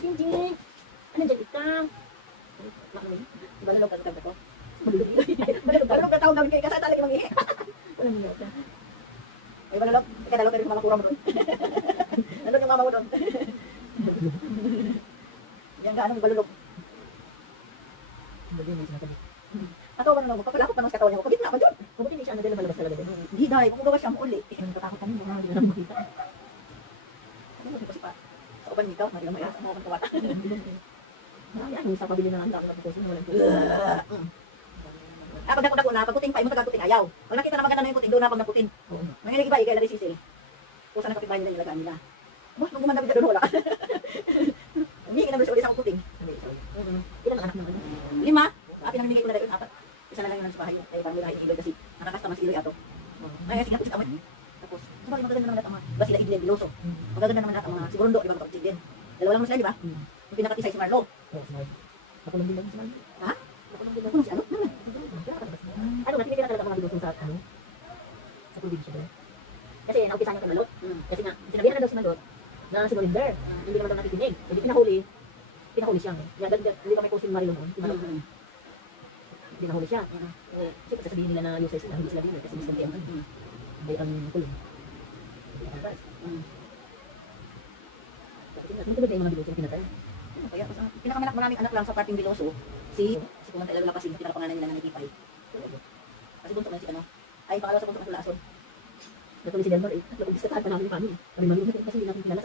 Jingjing! Ano dyan ikaw? Balulog ka ko. Balulog na tawag namin kayo kasi talaga mangihi. Walang niyo ka. Ay, balulog. Ika dalog ka rin mama kurang doon. Nandun yung mama ko doon. Yan ka, anong balulog? Katawan na lang mo. Kapalakot pa ng katawan niya. Pagit na ako doon. Mabuti hindi siya ano dahil malabas talaga din. Hindi dahil. Kung gawa siya mo uli. Natatakot kami mga hindi na makita. Ano mo kasi pa? Sa upan nito. Hindi naman sa mga kantawata. Ay, sa pabili na lang dami na pupusin. Walang Pag nakutin na, pag puting pa, imo tagaputing ayaw. Pag nakita na maganda na yung puting, doon na pag naputin. Nanginig iba, ikay lari sisil. Kung saan kapitbahay nila nilagaan nila. Nung gumanda doon, wala. Hindi, kinabas ulit ako puting. Ilan ang anak naman? 5. Pinamimigay ko na rin 4. Isa na lang yung nasa bahay. Ay, parang nila iloy kasi nakakasta mas iloy ato. Ay, sige, tapos amoy. Tapos, sabagay magaganda naman lahat ang mga, ba sila Idlen Biloso. Magaganda naman lahat ang mga, si Brundo, di ba kapag Idlen. Dalawa lang mo sila, di ba? Yung pinakatisay si Marlo. Oo, smart. Ako lang din lang si Marlo. Ha? Ako lang din lang. Ano si ano? Ano, natinigil na talaga mga bilusong sa ano? Sa probinsya doon. Kasi naupisan niya kay Malot. Kasi nga, sinabihan na daw si Malot na si Bolinder. Hindi naman daw nakikinig. Hindi pinahuli siya. Hindi kami kung si Marilo noon. Si Malot. Pinahuli siya. Kasi sasabihin nila na usay sila. Hindi sila din kasi mismo kayo. Hindi ang kulong. Sunod na yung mga bilusong pinatay. Ano kaya? Pinakamanak maraming anak lang sa parting Biloso. Si Kumantay Lalo kasi pinakapangalan nila na nagipay. Kasi buntok na si ano. Ay, pangalawa sa buntok na Lason. Natuloy si Delmar eh. Nag-umbistatahan pa namin ni Mami. Kami Mami, kasi hindi natin kilala.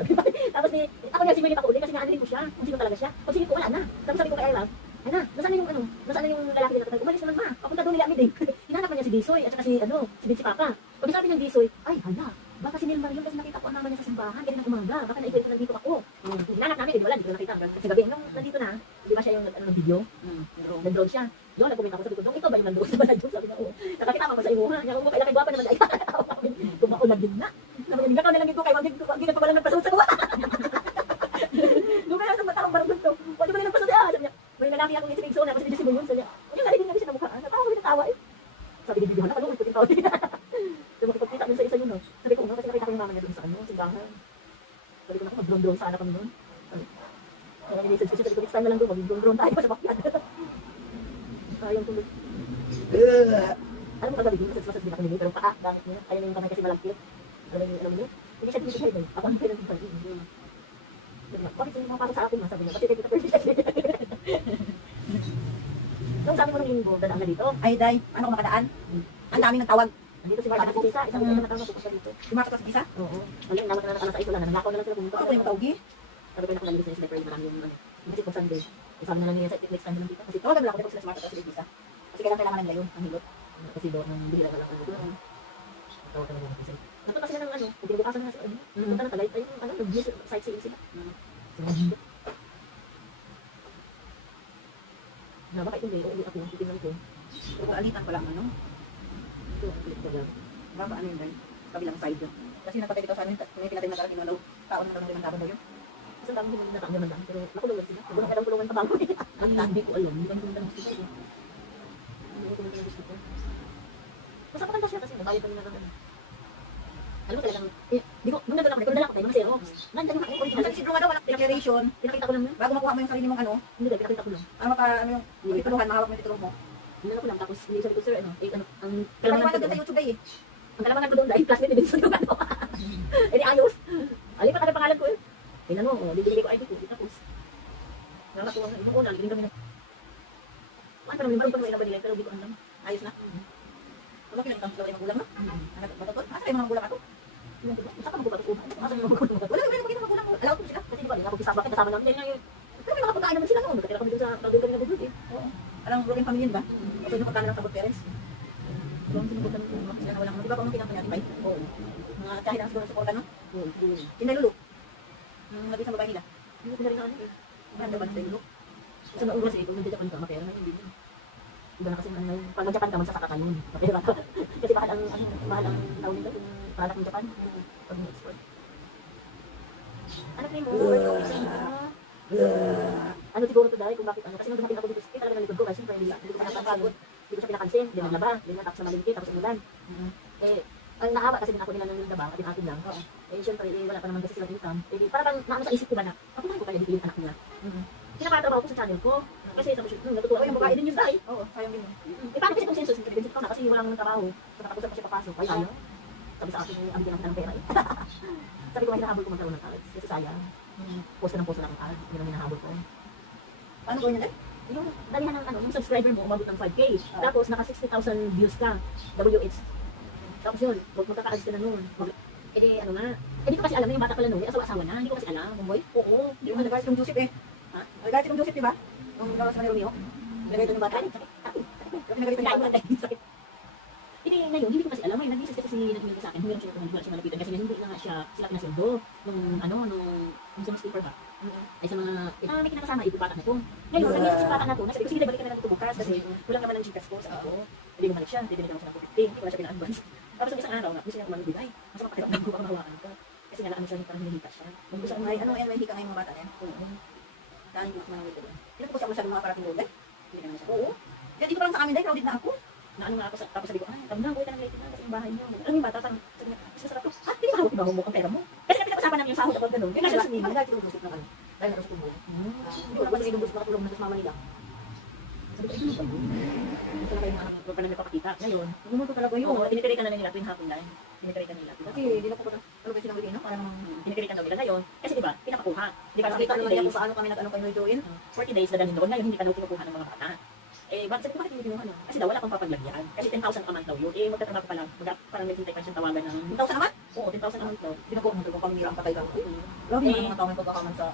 Tapos ako niya siguro pa uli kasi nga ko siya. Kung sino talaga siya. Kung sino ko, wala na. Tapos sabi ko kay Ayla, ay na, nasaan na yung lalaki na tatay? Umalis naman ma. Papunta doon nila Amid eh. Hinanap niya si Disoy at saka si si Papa. Pag sabi ng Disoy, ay hala, baka si Nilmar yun kasi nakita ko ang mama niya sa simbahan. Ganyan ang umaga. Baka naikwento na dito ako. Hinanap namin, wala, dito na nakita. Kasi gabi, nung nandito na, di ba siya yung video? Nag-drone siya. Doon, nag-comment ako, sabi ko, Dong, ikaw ba yung nandun? Sabi na, sabi na, oo. Nakakita mo ba sa imuha? Kaya kung kailangan gwapa naman, ay, kung ako na din na. Sabi ko, hindi ka nilang ko kayo, hindi ka pa walang nagpasawad sa kuha. Doon kaya sa matang barang doon to. Pwede ba nilang pasawad? Sabi niya, may lalaki akong itigso na, kasi hindi mo yun. Sabi niya, yung narinig namin siya na mukha. Natawa eh. Sabi ni Bibihan, nakalungkot ko yung tao. So, makipagkita yun sa isa yun, no? Sabi ko, kasi nakita ko yung mama niya doon sa ano, simbahan. Sabi ko, mag-drone sana kami noon. Kaya ni-message ko siya, sabi ko, next time na lang doon, mag-drone tayo sa backyard. Sayang tuloy. Alam mo kagabi, masas din ako nila, pero paa, gamit niya. Kaya na yung kamay kasi malagkit. Alam niyo? Hindi siya dito kayo. Ako ang kailan dito. Bakit yung mga sa akin, sabi niya, kasi kita perfect. Nung sabi mo nung linggo, dadaan na dito. Ay, day, ano kung makadaan? Ang daming nagtawag. Nandito si Marta sa isa, isang mga natawag ko dito. Si Marta sa isa? Oo. Ngayon, naman na sa isola na, nangakaw na lang sila pumunta. Ako yung matawagi. Sabi ko na kung nalibis na yung sniper, marami yung ano. Kasi pag Sunday, sabi na lang niya sa next time lang dito. Kasi tawagan lang ako sila si Marta sa isa. Kasi kailangan nila yun, ang hilot. Kasi doon, nang bihira ka lang ano doon. Tawag ka na lang kasi. Napunta sila ng ano, kung binubukasan na sa ano. Napunta ng Tagaytay, yung ano, nag-view sightseeing sila. Na bakit hindi, uuwi ako, titignan ko. Pero alitan ko lang, ano? Ito, ulit ko lang. Baba ano yun, day? Kabilang side yun. Kasi nagpatay dito sa amin, may pinatay na talagang inulaw. Taon na naman taon daw yun. Isang tao hindi nataang naman lang, pero nakulungan sila. Walang kailang kulungan pa bago eh. Hindi ko alam, hindi ko alam gusto ko. Hindi ko alam gusto ko. Basta pakanta siya kasi nabayad kami na naman. Alam mo talagang, di ko, nung nandun ako, nagkundala ko tayo, mga Xerox. Nandiyan yung original. Kasi si Drew nga daw, walang declaration. Pinakita ko lang yun. Bago makuha mo yung sarili mong ano, Hindi dahil pinakita ko lang. ano yung tituluhan, mahawak mo yung titulong mo. Hinala ko lang, tapos hindi sabi ko, sir, ano, ang Kailangan kalamangan ko din sa doon. YouTube day eh. Ang kalamangan ko doon dahil classmate ni Benson yung ano. Eh di ayos. Alipat ka na pangalan ko eh. Tingnan mo, bibili ko ID ko, tapos. Nakakatuwa sa ibang una, liging kami na. Ano pa naman, marunong pa naman nila, pero hindi ko alam. Ayos na. Wala pinagtang sila yung magulang no? Batatot? Asa yung mga magulang ako? Saan ka magpapatuko? Asa yung mga magulang? Wala naman yung magulang mo. Alaw ko sila. Kasi di ba, ako kasama namin. Yan yung, pero may mga pagkain naman sila noon. Nakatira kami doon sa pagkain kami na bubud eh. Oo. Alam, broken family yun ba? O so yung pagkain lang sa good parents? So, ang sinubot namin kung sila na walang, di ba kung pinang natin ba? Oo. Mga kahit ang siguro supportan no? Oo. Tinday Lulu. Naging sa babae nila. Hindi ko pinarinig ano eh. Ganda ba Tinday Lulu? Kasi noong kasi, kung nag-Japan ka, mapera na hindi yun. Iba na kasi pag mag-Japan ka, magsasaka ka yun. Mapera ka. Kasi mahal ang tawag nito, yung product ng Japan. Pag export. Anak ni mo, ano siguro ito dahil kung bakit ano. Kasi nung dumating ako dito, talaga nalikod ko. Kasi siyempre, hindi ko pa napapagod. Hindi ko siya pinakansin. Hindi naglaba. Hindi na tapos na malinti. Tapos umulan. Eh, ang naawa kasi din ako nila ng labang. At yung akin lang. Eh, syempre, eh, wala pa naman kasi silang income. Eh, para bang naano sa isip ko ba na, papuntahan ko kaya dito yung anak nila. Pinapatatrabaho ko sa channel ko. Kasi sa natutuwa ko yung babae din yun dahil. Oo, sayang din yun. Eh, paano kasi kung sensus, intelligent ka na kasi walang trabaho. So, nakapusap pa siya papasok. Ay, ayaw. Sabi sa akin, ang bigyan ng pera eh. Sabi ko, hinahabol ko magkaroon ng college. Kasi sayang. Post ka ng post na ng ad. Yun ang hinahabol ko. Paano gawin niya? Yung dalihan ng ano, yung subscriber mo umabot ng 5K. Tapos naka 60,000 views ka. WH. Tapos yun, magkaka-ads ka na nun. Eh di ano nga. Eh di ko kasi alam na yung bata pala nun, asawa na. Hindi ko kasi alam, boy. Oo. Hindi mo nag-guys yung Joseph eh. Ha? Nag-guys yung Joseph, di ba? Nung gawa sa ni Romeo. Nagay yung bata. Grabe nagay yung bata. Hindi ngayon, hindi ko kasi alam. Nag-message kasi si nag-email sa akin. Huwag siya malapitan kasi hindi na nga siya sila pinasundo nung ano, nung sa newspaper ba. Ay sa mga, may kinakasama ito bata na to. Ngayon, nag-message yung bata na to. Nasabi ko, sige, balik ka na lang dito bukas kasi kulang naman ng Gcash ko sa ako. Hindi bumalik siya, hindi binigyan ko siya ng 50. Hindi ko na siya pina-advance. Tapos ang isang araw na, gusto niya naman magbigay. Masama pakiramdam ko baka mahawakan ko. Kasi nga ano siya, parang hinihika siya. Kung gusto may ano yan, may hika ngayong mga bata yan. Oo. Dahil gusto mo nang wait. Hindi ko sa masyadong mga parating load eh. Hindi naman siya. Oo. Kaya dito pa lang sa amin dahil crowded na ako. Na ano nga ako, tapos sabi ko, ay, tama na, buhay ka ng late na kasi yung bahay niyo. Alam mo yung bata, parang, sabi niya, masarap to. Ah, hindi mahawak iba mo ang pera mo. Kasi kami napag-usapan namin yung sahod ako gano'n. Yung nasa sa Hindi dahil tulog ng ano. Dahil naros tubo. Hindi ko naman kasi nung makatulong na sa mama nila. Sabi ko, ay, ano ba yun? Ito na kayo mga anak ko pa na nagpapakita. Ngayon, Hindi mo to talaga yun. oo, tinitirikan na nila tuwing hapon lang. Tinitirikan nila. Kasi hindi na po ano ba sinawili no? Para namang Tinitirikan daw nila ngayon. Kasi diba, pinapakuha. Di ba, nakita 40 naman niya days, kung paano kami nag-ano kayo join. 40 days na dalhin doon. Ngayon, hindi ka daw kinukuha ng mga bata. Eh, bakit sabi ko, bakit hindi kinuha nun? Kasi daw, wala pang papaglagyan. Kasi 10,000 a month daw yun. Eh, magtatrabaho pa lang. Parang naghintay pa siyang tawagan ng... 1,000 naman? Oo, 10,000 a month daw. Hindi na po kung pamilya ang patay daw. Grabe naman mga tao may pagkakaman sa...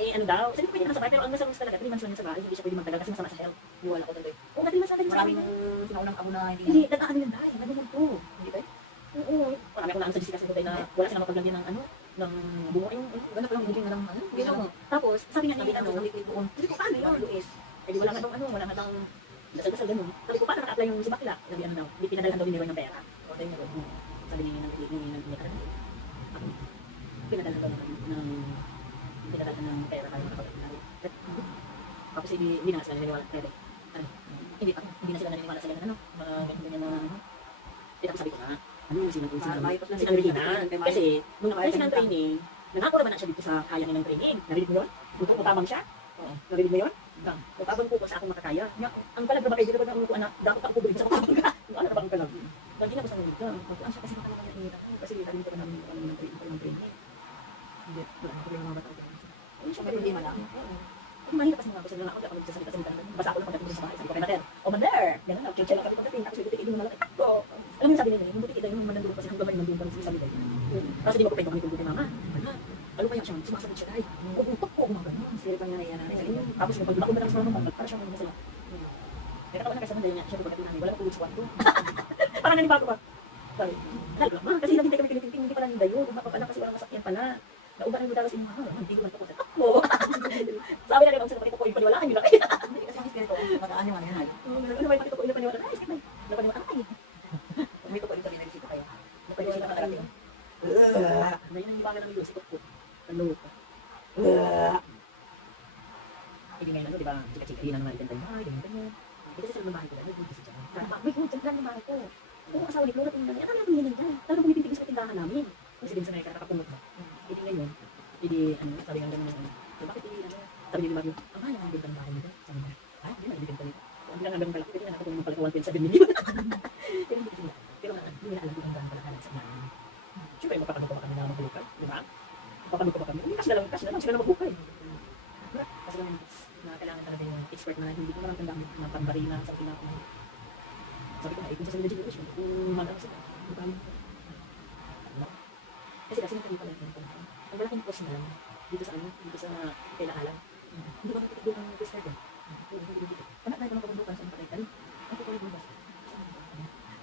Eh, ano daw? Sabi ko, pwede nakasabay. Pero ang nasa rules talaga, 3 months lang yun sa bahay. Hindi siya pwede magtagal kasi masama sa health. Niwala ko tuloy. Oo, 3 months lang din sa Maraming amin. sinaunang abo na Hindi, hindi. nag-ano yun dahil. Nag-ano to. Hindi ba? Oo. Marami akong naano sa Jessica Sintay na wala silang mapaglagyan ng ano, ng bunga yung... Ganda pa lang hindi na lang ano. Hindi na mo. Tapos, sabi nga Hindi niya, na ano, mo. Hindi ko sabi ko, paano yun? Luis. Eh, di wala nga bang ano, wala nga bang dasal-dasal ganun. Sabi ko, paano naka-apply yung si Bakla? Sabi ano daw, hindi pinadalhan daw ni Leroy ng pera. O, tayo niya doon. Sabi niya ako, pinadalhan daw pinadalhan ng pera tayo nakapag-apply. Tapos hindi na sila naniniwala. Ano, hindi na sila naniniwala sa ganun, ano, mga ganyan na ano. Eh, tapos sabi ko nga, ano, sinang Regina. Kasi, nung nakuha siya ng training, nangako naman na siya dito sa kaya niya ng training. Narinig mo yun? Utabang siya? Oo. Narinig mo yun? Utabang po sa akong makakaya. Ang palag na ba kayo, di ba na upo anak, dapat ako bubulin sa utabang ka. Ano na ba ang palag? Lagi na gusto mo dito. Ang siya kasi makalaman niya inira ko. Kasi narinig ko pa namin ng training. Hindi, wala ko yung mga bata ko. Ay, siya hindi man lang. Ang mahirap kasi mga gusto nila ako, di ako nagsasalita. Basta ako lang pagdating sa bahay. Sabi ko kay Mater, oh Mater, gano'n lang, chill lang kami pagdating. Tapos yung butik ito yung malaki. Alam mo yung sabi nila, yung butik ito yung mandanduro kasi hanggang may nandun pa rin sa sabi nila. Tapos hindi mo ko pwede kami kung mama. Ano pa yan siya, sumasagot siya dahil. Uputok ko, mga gano'n. Sila pa niya na yan. Tapos yung pagbako na lang sa mga para siya mga sila. Kaya katawa na kasi dahil niya, siya pagdating namin, wala pa tulog sa kwarto. Parang nanibago pa. Sabi, ma, kasi naghintay kami kinitinting, hindi pala ninda yun. Uma pa pala kasi walang masakyan pala. Nauban ang dalas inyong hindi ko man ito sa takbo. Sabi na rin, ang sinapakita ko, yung paniwalaan nyo na kayo. Hindi kasi ang espiritu, magaan yung ano yan. Ano ba yung pakita ko, yung paniwalaan? Ay, skip na. Napaniwalaan ay. May tuko din sa binibisita kayo. Napaniwala ka talaga. Ngayon ang liwangan ng Diyos, ikot ko. Ano ko. Hindi ngayon, ano, di ba? Chika-chika, hindi na naman itong bahay, ganyan. Kasi sa mga bahay ko, ay, hindi siya. May kung lang ng bahay ko. Kung asawa ni Flora, tingnan niya, akala niya nandiyan. Talagang pumipitigil sa tindahan namin. Kasi din sa may kakapunod na. Hindi ngayon, hindi, ano, sabi nga ganun, bakit hindi, ano, sabi niya Mario, ang mahal ang bintang bahay nito. Sabi niya, ay, hindi na, ibigin ko nito. Hindi lang hanggang kalaki, hindi na nakatulong pala ko 1.7 million. Pero hindi sila. Pero hindi na alam ko hanggang pala kalang sa namin. Siyempre, mapapagod ko ba kami na magbukay, di ba? Mapapagod ko ba kami? Hindi, cash na lang, sila na magbukay. Kasi naman, na kailangan talaga yung expert na hindi ko naman tandaan na pambarina sa pinako. Sabi ko na, kung sa sila generation, kung malang sila, kung tayo. Kasi kasi nagkali pala yung kumain. Ang malaking cost na lang, dito sa ano, dito sa kailangan. Hindi ba nakikita yung tester ko? Kanak na ito ng pabundukan sa mga kailan. Ang ko yung basta.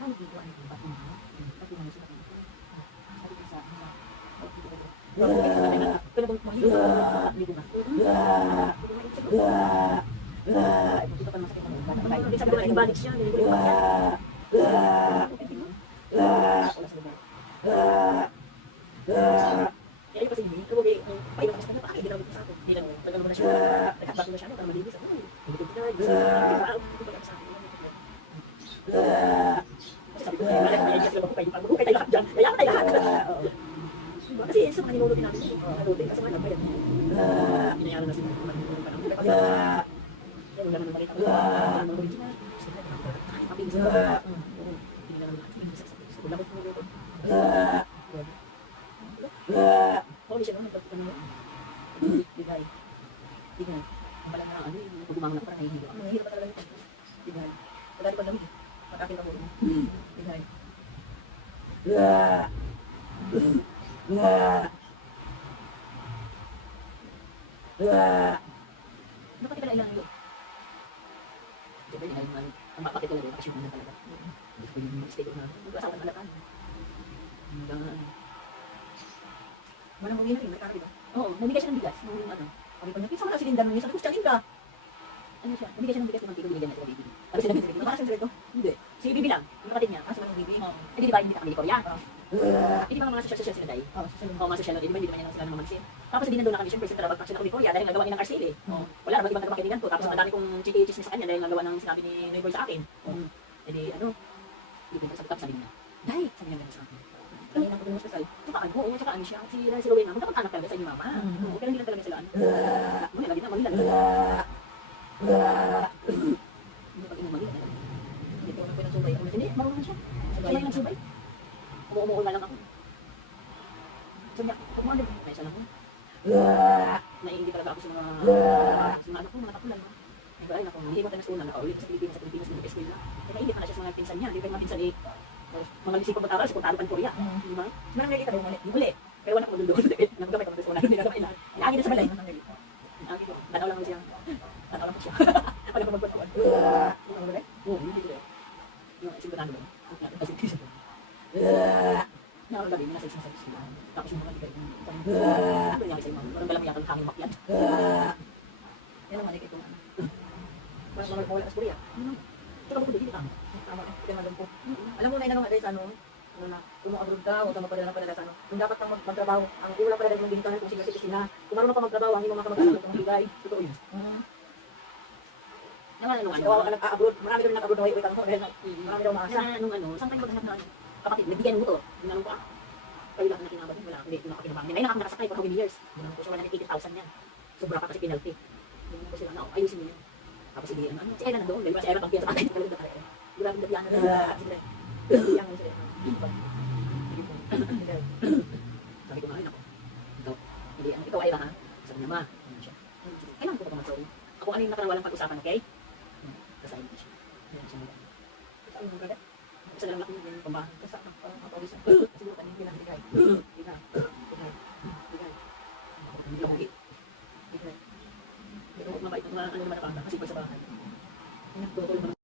Ang dito ay yung batin mo. Pati mo sila dito. Sabi ko sa pero kung mahirap hindi ko na. Ito pa masakit ang bata. Sabi ko na ibalik siya. Kaya yung kasi hindi, kumagi, paiwan ko sa kanya, bakit ginawin ko sa akin? Hindi lang, tagal mo na siya, nagkakbago na siya, para malinis ako. Hindi ko pinag, gusto ko sa akin. Kasi sabi ko, balik, may sila magkukay tayo lahat dyan, kaya ako tayo lahat. Kasi so, maninunutin natin yun. Nanutin. Kasi ngayon, nagbayad. Inayaran na sila. Yan, wala naman balita. Wala naman original. Kaping sa hindi naman natin. Wala ko sa mga Holy shit, nagpapit ka na yun. Bigay. Bigay. Ang pala na, ano yung pagumang na parang nahihilo. Nahihilo pa talaga yun. Bigay. Pagkati pa lamig. Pagkakin pa mo. Bigay. Napakit ka na ilang yun. Diba yun, ang mapakit talaga, bakasyon ko na talaga. Pwede mo mag-stay ko na. Mag-asawa ng alatan. Hanggang Walang bumili na rin, may kara, diba? oo, nabigay siya ng bigas. Nung ano, Sabi ko na, sama na si Linda nun yun. Sabi ko, siya Linda. ano siya, nabigay siya ng bigas ng mantika, binigyan niya sa baby. Tapos sinabi sa baby, Nakasya sa ito. hindi. Si Bibi lang, yung kapatid niya. Kaso walang bibi. Eh di ba, hindi na kami ni Korea? Oo. Eh di ba mga social sila dahil? Oo, siya Oo, mga social na din, di ba hindi naman yan sila naman tapos hindi nandun na kami, syempre, sa trabaho action ako ni Korea dahil nagawa niya ng RCL eh. Oo. Wala naman ibang tagapakilingan ko. Tapos ang dami kong chiki-chismis sa kanya dahil nagawa ng sinabi ni Noyboy sa akin. Eh di, ano, hindi ko sabi sabi niya. Dahil, sabi niya ganun sa akin. Kanina ko din siya sa'yo. Tsaka ano, oo, tsaka ano siya, si Rowena, magkapag-anak talaga sa inyo mama. Oo, pero hindi lang talaga sila ano. Muna, lagi na, magilan. Hindi pag inumagilan. Hindi ko naman pinasubay. Hindi, marunong siya. Sabay ng subay. Umuumuo na lang ako. So niya, pag mga din, may isa lang ako. Naiingit talaga ako sa mga anak ko, mga kapulan. Diba, ay naku, hindi ko tayo na nakaulit sa Pilipinas ng eskwela. Eh, naiingit na siya sa mga pinsan niya. Di ba yung mga pinsan eh, mga lisipag mag-aral, sa Puntalo pan Korea. Di ba? Marang nakikita daw mali. Huli. Pero wala ko doon. Nagkamay ko doon. Hindi nagkamay na. Naangin sa balay. Naangin doon. Tanaw lang siya. Tanaw lang siya. Pag ako magpatuan. Ano ba? Oo, hindi ko. Yung sigurado doon. Kasi siya doon. Nakakagabi, nasa isang sa sila. Tapos yung mga tigay. Ano nangyari sa'yo, ma'am? Parang balamiyakan ng hangin makyat. Yan ang malikit ko. Parang mawala ka sa Korea. Tsaka bukod doon, hindi tama. Tama eh. Kaya malam po. Alam mo na inanong nga sa ano, kung abroad ka, o magpadala ng padala sa ano. Kung dapat kang magtrabaho, ang wala pala yung ginito na kung sige sila. Kung marunong ka magtrabaho, hindi mo makamag-anak ng higay. Totoo yun. Naman ano, Kaya ka nag-abroad, marami kami nag-abroad na way ka mo. Marami daw maasa. na nung ano, saan tayo maghanap na kapatid, nagbigyan mo to. Ginanong ko kayo lang na kinabang, wala, hindi ko nakakinabang. May nakasakay for how many years? Ginanong ko siya, 180,000 yan. Sobra pa kasi penalty. Ginanong ko sila, na, ayusin mo yun. Tapos sige, ano, si Era nandoon, dahil si Era pang sa akin, kalagod na kaya. Grabe na biyan na sila. Yang sila. Sabi ko nga, ako. Ikaw, hindi, ikaw ay ha? Sabi niya, ma. Ano siya? Kailangan ko pa mag-sorry. Ako ano yung nakarawalang pag-usapan, okay? Tapos ayun siya. Ayun siya. Saan mo gagat? Isa lang laki yung pambahan. Kasi parang kapawisan. Siguro kanina pinakibigay. Bigay. Bigay. Bigay. Hindi ako higit. Bigay. Pero mabait na ano naman ang bata kasi pag sa bahay. Tulong